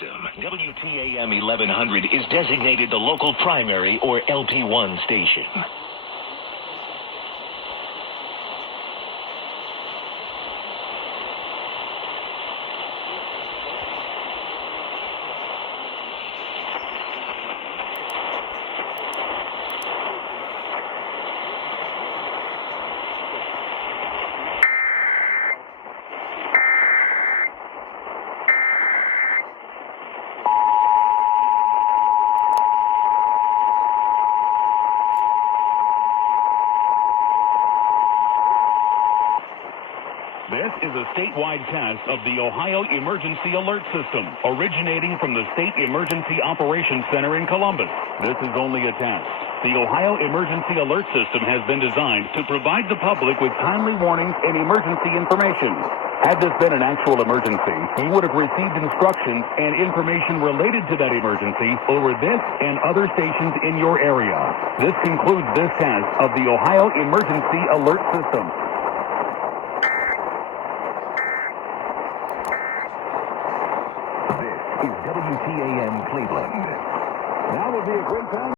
system, WTAM 1100 is designated the local primary or LP1 station. This is a statewide test of the Ohio Emergency Alert System, originating from the State Emergency Operations Center in Columbus. This is only a test. The Ohio Emergency Alert System has been designed to provide the public with timely warnings and emergency information. Had this been an actual emergency, you would have received instructions and information related to that emergency over this and other stations in your area. This concludes this test of the Ohio Emergency Alert System. This is WTAM Cleveland. Now would be a great time.